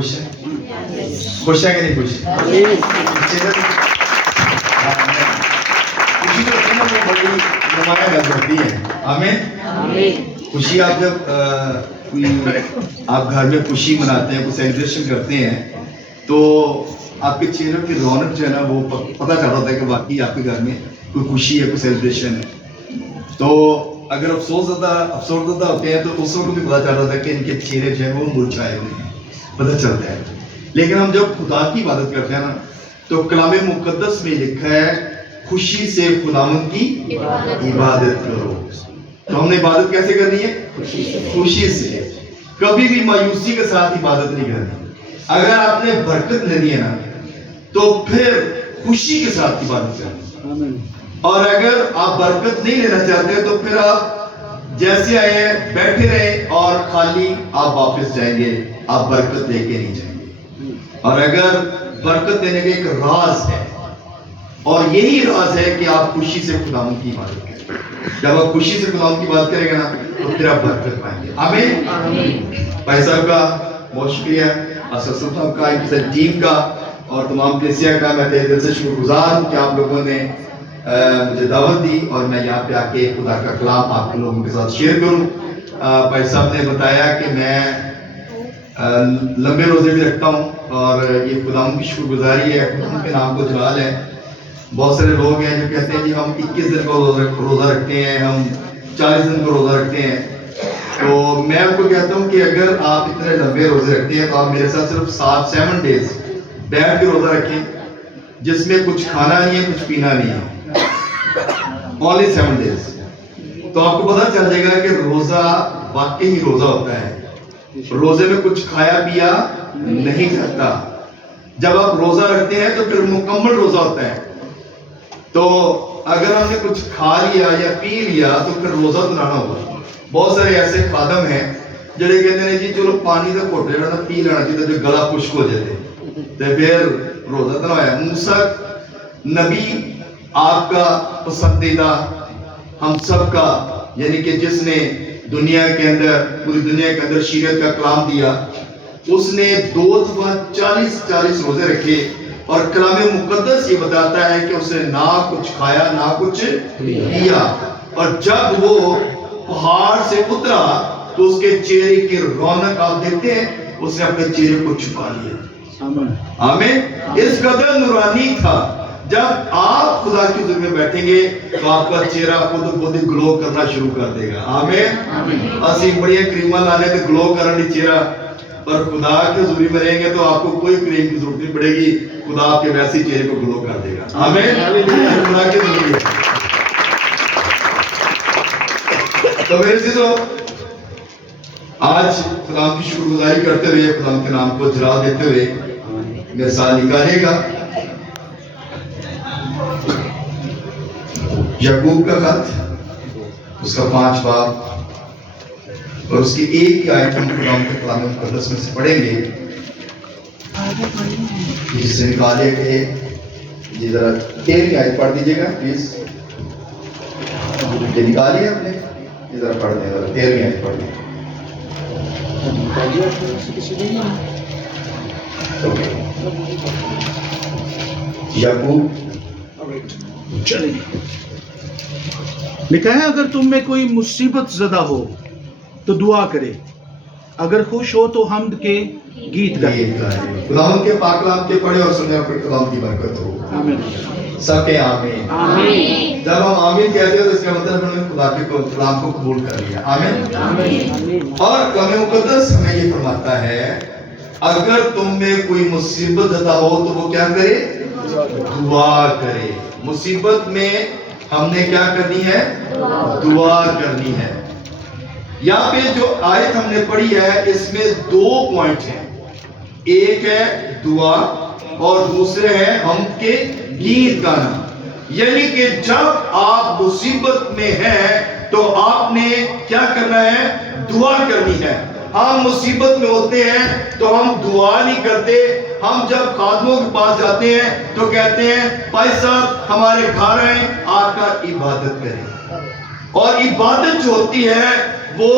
خوش ہیں کہ نہیں خوش؟ خوشی جو ہے نا وہ بڑی نمایاں گل کرتی ہے. آمین. خوشی آپ جب آپ گھر میں خوشی مناتے ہیں, کوئی سیلیبریشن کرتے ہیں, تو آپ کے چہرے کی رونق جو ہے نا وہ پتہ چل رہا ہے کہ واقعی آپ کے گھر میں کوئی خوشی ہے, کوئی سیلیبریشن ہے. تو اگر افسردہ ہوتے ہیں تو اس وقت بھی پتہ چل رہا تھا کہ ان کے چہرے جو ہیں وہ مرجھائے ہوئے ہیں, پتہ چلتا ہے. لیکن ہم جب خدا کی عبادت کرتے ہیں نا تو کلام مقدس میں لکھا ہے خوشی سے خداوند کی عبادت کرو. تو ہم نے عبادت کیسے کرنی ہے؟ خوشی سے. کبھی بھی مایوسی کے ساتھ عبادت نہیں کرنی. اگر آپ نے برکت لینی ہے نا تو پھر خوشی کے ساتھ عبادت کرنی. اور اگر آپ برکت نہیں لینا چاہتے تو پھر آپ جیسے آئے ہیں بیٹھے رہیں اور خالی آپ واپس جائیں گے, آپ برکت لے کے نہیں جائیں گے. اور اگر برکت دینے کا ایک راز ہے, اور یہی راز ہے کہ آپ خوشی سے خداوند کی عبادت کریں. جب آپ خوشی سے خداوند کی بات کریں گے نا تو پھر آپ برکت پائیں گے. آمین. بھائی صاحب کا بہت شکریہ, اسد صاحب کا, ان ٹیم کا, اور تمام کلیسیا کا میں تہہ دل سے شکر گزار ہوں کہ آپ لوگوں نے مجھے دعوت دی اور میں یہاں پہ آ کے خدا کا کلام آپ لوگوں کے ساتھ شیئر کروں. بھائی صاحب نے بتایا کہ میں لمبے روزے بھی رکھتا ہوں, اور یہ خداوند کی شکر گزاری ہے, خداوند کے نام کو جلال ہے. بہت سارے لوگ ہیں جو کہتے ہیں کہ ہم 21 دن کا روزہ رکھتے ہیں, ہم 40 دن کا روزہ رکھتے ہیں. تو میں آپ کو کہتا ہوں کہ اگر آپ اتنے لمبے روزے رکھتے ہیں تو آپ میرے ساتھ صرف 7 ڈیز بیٹھ کے روزہ رکھیں, جس میں کچھ کھانا نہیں ہے, کچھ پینا نہیں ہے, only 7 ڈیز. تو آپ کو پتہ چل جائے گا کہ روزہ واقعی روزہ ہوتا ہے. روزے میں کچھ کھایا پیا نہیں جاتا. جب آپ روزہ رکھتے ہیں تو پھر مکمل روزہ ہوتا ہے. تو اگر ہم نے کچھ کھا لیا یا پی لیا تو پھر روزہ تو نہ ہوگا. بہت سارے ایسے خادم ہیں جڑے کہتے ہیں جی چلو پانی کا گھٹ لینا پی لینا چاہیے جو گلا خشک ہو جاتے تو پھر روزہ تو نہ ہوا. موسیٰ نبی آپ کا پسندیدہ, ہم سب کا, یعنی کہ جس نے دنیا کے اندر, پوری دنیا کے اندر شریعت کا کلام دیا, اس نے 2 دفعہ 40 روزے رکھے, اور کلام مقدس یہ بتاتا ہے کہ اس نے نہ کچھ کھایا نہ کچھ پیا. اور جب وہ پہاڑ سے اترا تو اس کے چہرے کی رونق آپ دیکھتے ہیں, اس نے اپنے چہرے کو چھپا لیا. آمین. اس قدر نورانی تھا. جب آپ خدا کی حضور میں بیٹھیں گے تو آپ کا چہرہ خود گلو کرنا شروع کر دے گا. آمین. اسی بڑی کریمہ لانے تے گلو کرنے چہرہ, پر خدا کی حضوری میں رہیں گے تو آپ کو کوئی کریم کی ضرورت نہیں پڑے گی, خدا آپ کے ویسے چہرے کو گلو کر دے گا. آمین. خدا کی حضوری ہے. تو میرے عزیزو, آج خدا کی شکر گزاری کرتے ہوئے, خدا کے نام کو جلال دیتے ہوئے میرے ساتھ نکالے گا یعقوب کا خط, اس کا 5 باب, اور اس کی ایک ہی آیت ہم خدا کے کلام مقدس میں سے پڑھیں گے, جس سے نکالے گئے. یہ ذرا 13 آیت پڑھ دیجیے گا پلیز. یہ نکالیے آپ نے, یہ ذرا پڑھ دیں, ذرا 13 آیت پڑھ دیں. یعقوب لکھا ہے اگر تم میں کوئی مصیبت زدہ ہو تو دعا کرے, اگر خوش ہو تو حمد کے گیت گائے. خداوند کے پاک کلام کے پڑھے اور سنے, اور خداوند کی برکت ہو. سب کے آمین. جب ہم آمین کہتے ہیں تو اس کا مطلب ہم نے خدا کے کلام کو قبول کر لیا. آمین. اور کلام مقدس ہمیں یہ فرماتا ہے اگر تم میں کوئی مصیبت زدہ ہو تو وہ کیا کرے؟ دعا کرے. مصیبت میں ہم نے کیا کرنی ہے؟ دعا کرنی ہے. یہاں پہ جو آیت ہم نے پڑھی ہے اس میں 2 پوائنٹ ہیں. ایک ہے دعا اور دوسرے ہے ہم کے گیت گانا. یعنی کہ جب آپ مصیبت میں ہیں تو آپ نے کیا کرنا ہے؟ دعا کرنی ہے. ہم مصیبت میں ہوتے ہیں تو ہم دعا نہیں کرتے. ہم جب خادموں کے پاس جاتے ہیں تو کہتے ہیں بھائی صاحب ہمارے گھر آئیں, آ کر عبادت کریں. اور عبادت جو ہوتی ہے وہ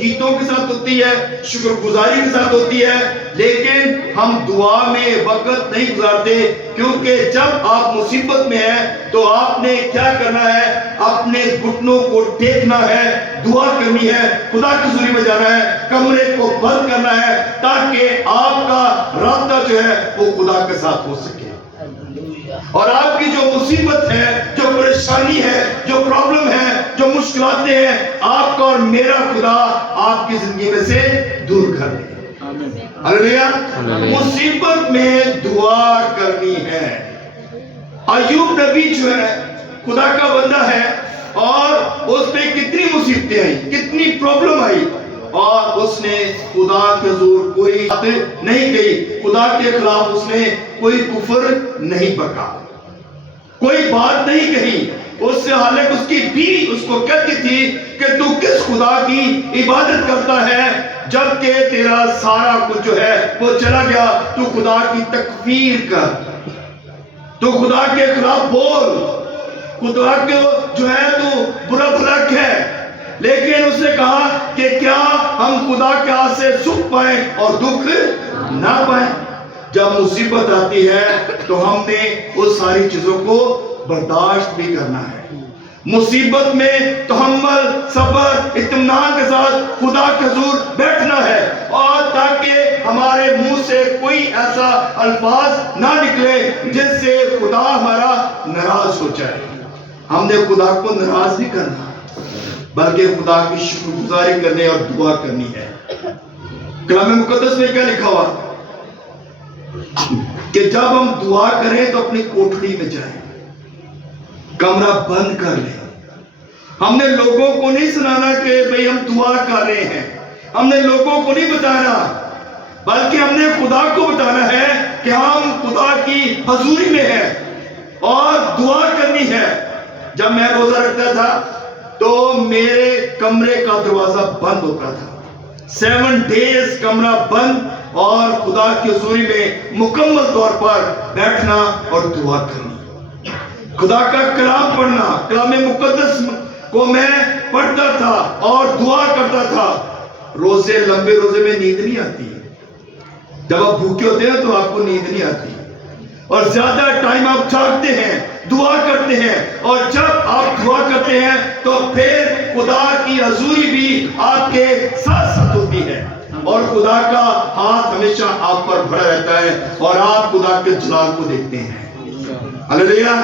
گیتوں کے ساتھ ہوتی ہے, شکر گزاری کے ساتھ ہوتی ہے, لیکن ہم دعا میں وقت نہیں گزارتے, کیونکہ جب آپ مصیبت میں ہیں تو آپ نے کیا کرنا ہے, اپنے گھٹنوں کو ٹیکنا ہے, دعا کرنی ہے, خدا کی حضوری میں جانا ہے, کمرے کو بند کرنا ہے, تاکہ آپ کا رابطہ جو ہے وہ خدا کے ساتھ ہو سکے. اور آپ کی جو مصیبت ہے, جو پریشانی ہے, جو پرابلم ہے, جو مشکلات ہیں, آپ کا اور میرا خدا آپ کی زندگی میں سے دور کر دے. ہلیلویا. مصیبت میں دعا کرنی ہے. ایوب نبی جو ہے خدا کا بندہ ہے, اور اس پہ کتنی مصیبتیں آئی, کتنی پرابلم آئی, اور اس نے خدا کے حضور کوئی بات نہیں کہی, خدا کے خلاف اس نے کوئی کفر نہیں بکا, کوئی بات نہیں کہی. اس سے حالانکہ اس کی بیوی اس کو کہتی تھی کہ تو کس خدا کی عبادت کرتا ہے جبکہ تیرا سارا کچھ جو ہے وہ چلا گیا, تو خدا کی تکفیر کر, تو خدا کے خلاف بول, خدا کے جو ہے تو برا بھلا ہے. لیکن اس نے کہا کہ کیا ہم خدا کے ہاتھ سے سکھ پائیں اور دکھ نہ پائیں. جب مصیبت آتی ہے تو ہم نے اس ساری چیزوں کو برداشت بھی کرنا ہے. مصیبت میں تحمل, صبر, اطمینان کے ساتھ خدا کے حضور بیٹھنا ہے, اور تاکہ ہمارے منہ سے کوئی ایسا الفاظ نہ نکلے جس سے خدا ہمارا ناراض ہو جائے. ہم نے خدا کو ناراض نہیں کرنا, بلکہ خدا کی شکر گزاری کرنے اور دعا کرنی ہے. کلام مقدس میں کیا لکھا ہوا کہ جب ہم دعا کریں تو اپنی کوٹڑی میں جائیں, کمرہ بند کر لیں. ہم نے لوگوں کو نہیں سنانا کہ بھئی ہم دعا کر رہے ہیں, ہم نے لوگوں کو نہیں بتانا, بلکہ ہم نے خدا کو بتانا ہے کہ ہم خدا کی حضوری میں ہیں اور دعا کرنی ہے. جب میں روزہ رکھتا تھا تو میرے کمرے کا دروازہ بند ہوتا تھا, 7 days کمرہ بند, اور خدا کی حضوری میں مکمل طور پر بیٹھنا اور دعا کرنی, خدا کا کلام پڑھنا. کلام مقدس کو میں پڑھتا تھا اور دعا کرتا تھا. روزے, لمبے روزے میں نیند نہیں آتی, جب آپ بھوکے ہوتے ہیں تو آپ کو نیند نہیں آتی, اور زیادہ ٹائم آپ جاگتے ہیں, دعا کرتے ہیں, اور جب آپ دعا کرتے ہیں تو پھر خدا کی حضوری بھی آپ کے ساتھ ساتھ ہوتی ہے, اور خدا کا ہاتھ ہمیشہ آپ پر بڑا رہتا ہے, اور آپ خدا کے جلال کو دیکھتے ہیں. ہلیلویا.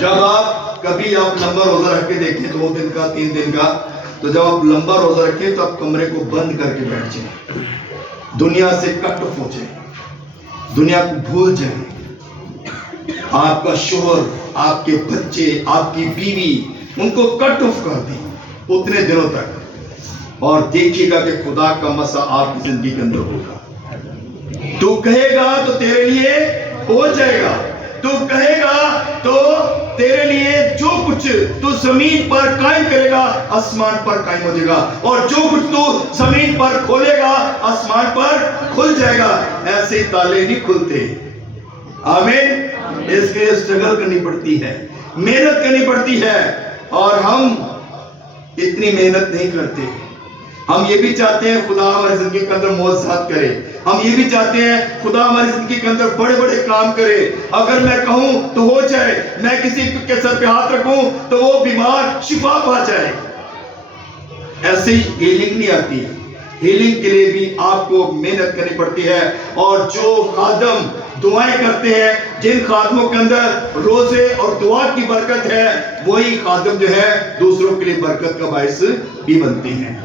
جب آپ کبھی آپ لمبا روزہ رکھ کے دیکھیں 2 دن کا, 3 دن کا, تو جب آپ لمبا روزہ رکھیں تو آپ کمرے کو بند کر کے بیٹھ جائیں, دنیا سے کٹ آف ہو جائیں, دنیا کو بھول جائیں. آپ کا شوہر, آپ کے بچے, آپ کی بیوی, ان کو کٹ آف کر دیں اتنے دنوں تک, اور دیکھیے گا کہ خدا کا مسا آپ کی زندگی کے اندر ہوگا. تو کہے گا تو تیرے لیے ہو جائے گا, تو کہے گا تو تیرے لیے جو کچھ تو زمین پر قائم کرے گا آسمان پر قائم ہو جائے گا, اور جو کچھ تو زمین پر کھولے گا آسمان پر کھل جائے گا. ایسے ہی تالے نہیں کھلتے. آمین. اس کے لیے اسٹرگل کرنی پڑتی ہے, محنت کرنی پڑتی ہے, اور ہم اتنی محنت نہیں کرتے. ہم یہ بھی چاہتے ہیں خدا ہماری زندگی کے اندر معجزات کرے, ہم یہ بھی چاہتے ہیں خدا ہماری زندگی کے اندر بڑے بڑے کام کرے. اگر میں کہوں تو ہو جائے, میں کسی کے سر پہ ہاتھ رکھوں تو وہ بیمار شفا پا جائے. ایسے ہی ہیلنگ نہیں آتی. ہیلنگ کے لیے بھی آپ کو محنت کرنی پڑتی ہے, اور جو خادم دعائیں کرتے ہیں, جن خادموں کے اندر روزے اور دعا کی برکت ہے, وہی خادم جو ہے دوسروں کے لیے برکت کا باعث بھی بنتے ہیں.